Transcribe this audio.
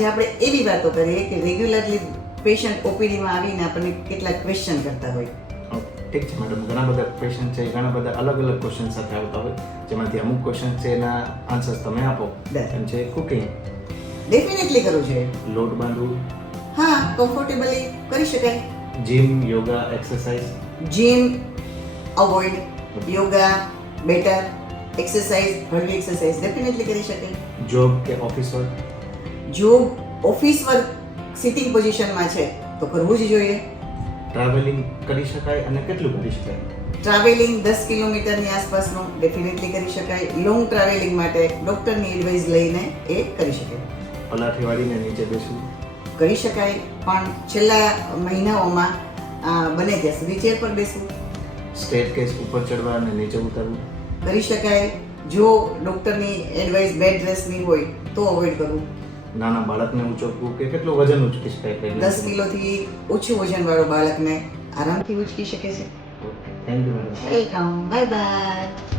આજે આપણે એવી વાતો કરીએ કે રેગ્યુલરલી પેશન્ટ ઓપીડીમાં આવીને આપણને કેટલાક ક્વેશ્ચન કરતા હોય. ઠીક છે મેડમ, ઘણા બધા ક્વેશ્ચન છે, ઘણા બધા અલગ અલગ ક્વેશ્ચન સાથે આવતા હોય, જેમાંથી અમુક ક્વેશ્ચન છે એના આન્સર્સ તમે આપો. એમ છે કુકિંગ ડેફિનેટલી કરવું જોઈએ. લોટ બાંધવું, હા, કમ્ફર્ટેબલી કરી શકાય. Gym, yoga, exercise, gym avoid, yoga better, exercise હળવી એક્સરસાઇઝ ડેફિનેટલી કરી શકાય. જોબ કે ઓફિસ વર્ક, જો ઓફિસ વર્ક સિટિંગ પોઝિશનમાં છે તો કરવું જ જોઈએ. ટ્રાવેલિંગ કરી શકાય અને કેટલું કરી શકાય? ટ્રાવેલિંગ 10 કિલોમીટરની આસપાસનું ડેફિનેટલી કરી શકાય. લોંગ ટ્રાવેલિંગ માટે ડૉક્ટરની એડવાઇસ લઈને એ કરી શકાય. પલાઠી વાળીને નીચે બેસવું, કરી શકાય, પણ છેલ્લા મહિનાઓમાં બને ત્યાં સુધી ચેર પર બેસવું. સ્ટેરકેસ ઉપર ચડવા અને નીચે ઉતરવું, કરી શકાય. જો ડૉક્ટરની એડવાઇસ બેડ રેસ્ટની હોય તો અવોઇડ કરવું. નાના બાળકને ઉચકવું કે કેટલું વજન ઉચકી શકાય? 10 કિલોથી ઓછું વજનવાળો બાળકને આરામથી ઉચકી શકે છે. Thank you madam. Welcome, bye bye.